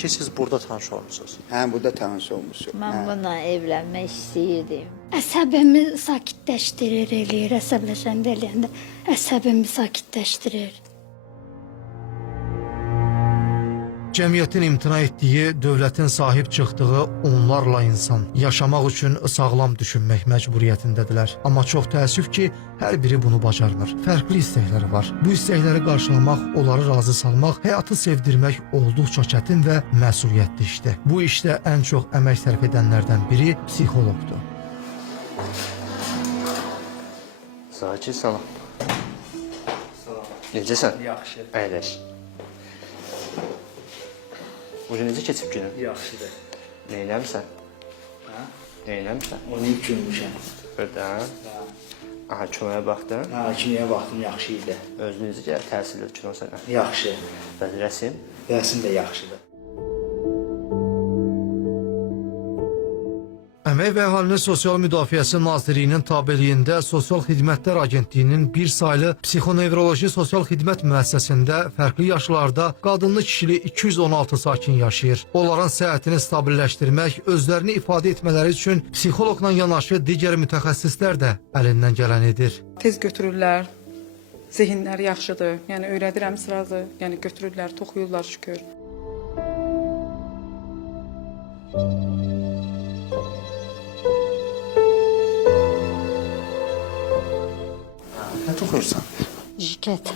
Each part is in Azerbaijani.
ki, siz burada tanış olmusunuz. Hə, burada tanış olmuşuq. Mən bununla evlənmək istəyirdim. Əsəbimi sakitləşdirir, eləyir, əsəbləşəndə eləyəndə əsəbimi sakitləşdirir. Cəmiyyətin imtina etdiyi, dövlətin sahib çıxdığı onlarla insan yaşamaq üçün sağlam düşünmək məcburiyyətindədirlər. Amma çox təəssüf ki, hər biri bunu bacarmır. Fərqli istəkləri var. Bu istəkləri qarşılamaq, onları razı salmaq, həyatı sevdirmək olduqca çətin və məsuliyyətli işdir. Bu işdə ən çox əmək sərf edənlərdən biri psixoloqdur. Zakir, salam. Necəsən? Yaxşı, Əyləş. Bugün necə keçib günün? yaxşıdır. Neyləmsən? Hə? Neyləmsən? Onu ilk günmüşəm. Burdan. Hə. Aha, kinoya baxdın. Hə, kinoya baxdım, yaxşı idi. Özünü necə gəlir təsir edir kino sənə? Yaxşı. Və rəsm? Rəsm də yaxşıdır. Əmək və Əhalinin Sosial Müdafiəsi Nazirliyinin tabeliyində Sosial Xidmətlər Agentliyinin bir saylı psixonevroloji sosial xidmət müəssisəsində fərqli yaşlarda qadınlı kişili 216 sakin yaşayır. Onların səhhətini stabilləşdirmək, özlərini ifadə etmələri üçün psixoloqla yanaşı digər mütəxəssislər də əlindən gələn edir. Tez götürürlər, zehinləri yaxşıdır, yəni öyrədirəm sırazı, yəni götürürlər, toxuyurlar şükür. Nə toxuyursan? Jiket.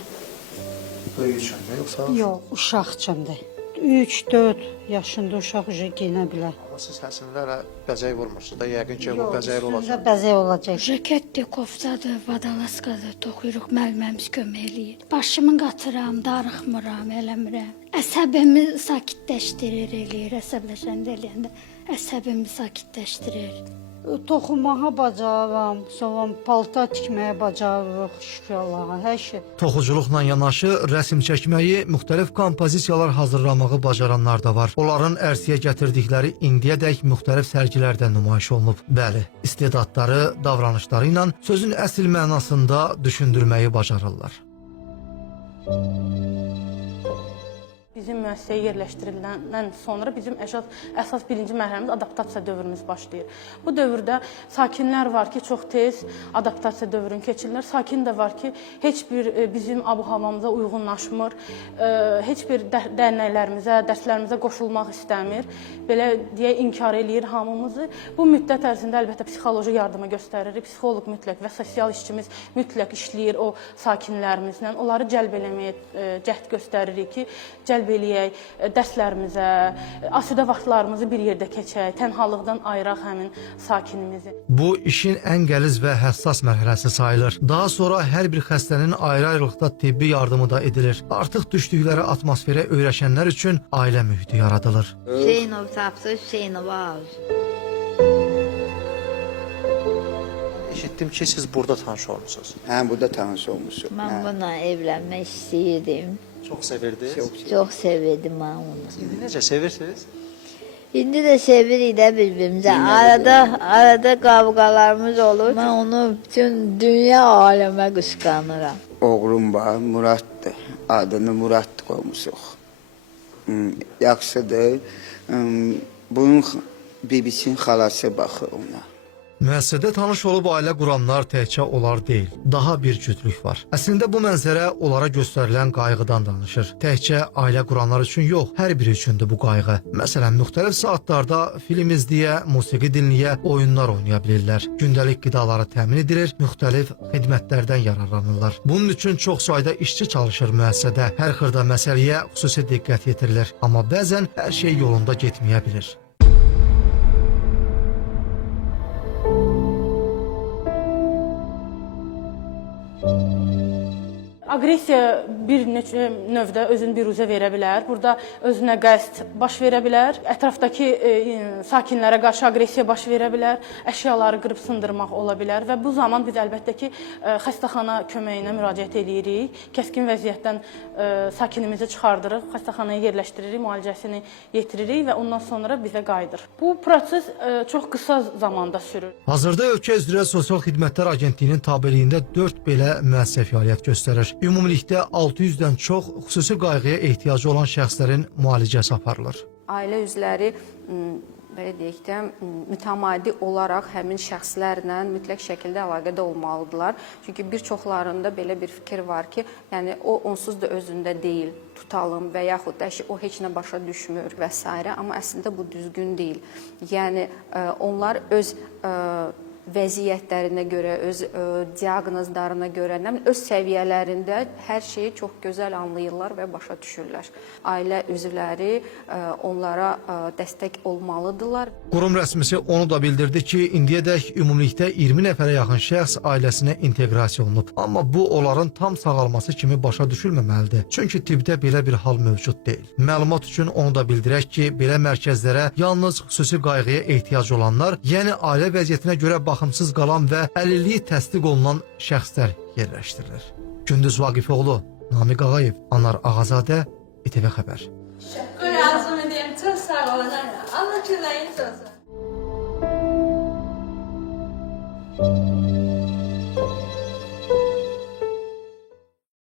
Böyük üçündə, yoxsa? Yox, uşaq üçündür. 3-4 yaşında uşaq уже geyinə bilər. Amma siz həsimlərlə bəzək vurmursunuz da, yəqin ki, bu bəzəkli Üstündə olacaq. bəzək olacaq. Jaketdir, koftadır, vadalaskadır, toxuyuruq, müəllimimiz kömək eləyir. Başımı qatıram, darıxmıram, eləmirəm. Əsəbimi sakitləşdirir, eləyir, əsəbləşəndə eləyəndə əsəbimi sakitləşdirir. Toxumağa bacarıram, sonra paltar tikməyə bacarırıq, şükür Allaha, hər şey. Toxuculuqla yanaşı rəsm çəkməyi, müxtəlif kompozisiyalar hazırlamağı bacaranlar da var. Onların ərsiyə gətirdikləri indiyədək müxtəlif sərgilərdə nümayiş olunub. Bəli, istedadları, davranışları ilə sözün əsl mənasında düşündürməyi bacarırlar. Bizim müəssisəyə yerləşdiriləndən sonra bizim əsas birinci mərhələmiz adaptasiya dövrümüz başlayır. Bu dövrdə sakinlər var ki, çox tez adaptasiya dövrünü keçirlər. Sakin də var ki, heç bir bizim abu-havamıza uyğunlaşmır, heç bir dərnəklərimizə, dərslərimizə qoşulmaq istəmir. Belə deyək, inkar eləyir hamımızı. Bu müddət ərzində əlbəttə psixoloji yardımı göstəririk. Psixoloq mütləq və sosial işçimiz mütləq işləyir o sakinlərimizlə. Onları cəlb eləməyə cəhd göstəririk ki, cəlb eləyək, dərslərimizə, asudə vaxtlarımızı bir yerdə keçək, tənhalıqdan ayıraq həmin sakinimizi. Bu işin ən qəliz və həssas mərhələsi sayılır. Daha sonra hər bir xəstənin ayrı-ayrılıqda tibbi yardımı da edilir. Artıq düşdükləri atmosferə öyrəşənlər üçün ailə mühiti yaradılır. Hüseynov tapdı, Hüseynov ağır. Eşitdim ki, siz burada tanış olmusunuz. Hə, burada tanış olmuşuq. Mən bununla evlənmək istəyirdim. Çox sevirdiniz. Çox sevirdim mən onu. İndi necə sevirsiniz? İndi də sevirik də bir-birimizə. Arada qavqalarımız olur. Mən onu bütün dünya aləmə qısqanıram. Oğlum var, Muraddır. Adını Murad qoymuşuq. Yaxşıdır. Bunun bibisinin xalası baxır ona. Müəssisədə tanış olub ailə quranlar təkcə onlar deyil, daha bir cütlük var. Əslində bu mənzərə onlara göstərilən qayğıdan danışır. Təkcə ailə quranlar üçün yox, hər biri üçündür bu qayğı. Məsələn, müxtəlif saatlarda film izləyə, musiqi dinləyə, oyunlar oynaya bilirlər. Gündəlik qidaları təmin edilir, müxtəlif xidmətlərdən yararlanırlar. Bunun üçün çox sayda işçi çalışır müəssisədə. Hər xırda məsələyə xüsusi diqqət yetirilir. Amma bəzən hər şey yolunda getməyə bilir. Agresiya bir neçə növdə özünü biruzə verə bilər. Burada özünə qəsd baş verə bilər. Ətrafdakı sakinlərə qarşı agresiya baş verə bilər. Əşyaları qırıb sındırmaq ola bilər və bu zaman biz əlbəttə ki, xəstəxana köməyinə müraciət edirik. Kəskin vəziyyətdən sakinimizi çıxardırıq, xəstəxanaya yerləşdiririk, müalicəsini yetiririk və ondan sonra bizə qayıdır. Bu proses çox qısa zamanda sürür. Hazırda ölkə üzrə Sosial Xidmətlər Agentliyinin tabeliyində 4 belə müəssisə fəaliyyət göstərir. Ümumilikdə 600-dən çox xüsusi qayğıya ehtiyacı olan şəxslərin müalicəsi aparılır. Ailə üzvləri belə deyək də, mütəmadi olaraq həmin şəxslərlə mütləq şəkildə əlaqədə olmalıdırlar. Çünki bir çoxlarında belə bir fikir var ki, yəni o onsuz da özündə deyil, tutalım və yaxud da o heç nə başa düşmür və s. Amma əslində bu düzgün deyil. Yəni onlar öz vəziyyətlərinə görə, öz diaqnozlarına görə, öz səviyyələrində hər şeyi çox gözəl anlayırlar və başa düşürlər. Ailə üzvləri onlara dəstək olmalıdırlar. Qurum rəsmisi onu da bildirdi ki, indiyədək ümumilikdə 20 nəfərə yaxın şəxs ailəsinə inteqrasiya olunub. Amma bu onların tam sağalması kimi başa düşülməməlidir. Çünki tibbdə belə bir hal mövcud deyil. Məlumat üçün onu da bildirək ki, belə mərkəzlərə yalnız xüsusi qayğıya ehtiyac olanlar, yəni ailə vəziyyətinə görə baxımsız qalan və əlilliyi təsdiq olunan şəxslər yerləşdirilir. Gündüz Vaqifoğlu, Namiq Ağayev, Anar Ağazadə, İTV Xəbər. Şükür arzu edirəm, çox sağ olun. Allah köməyiniz olsun.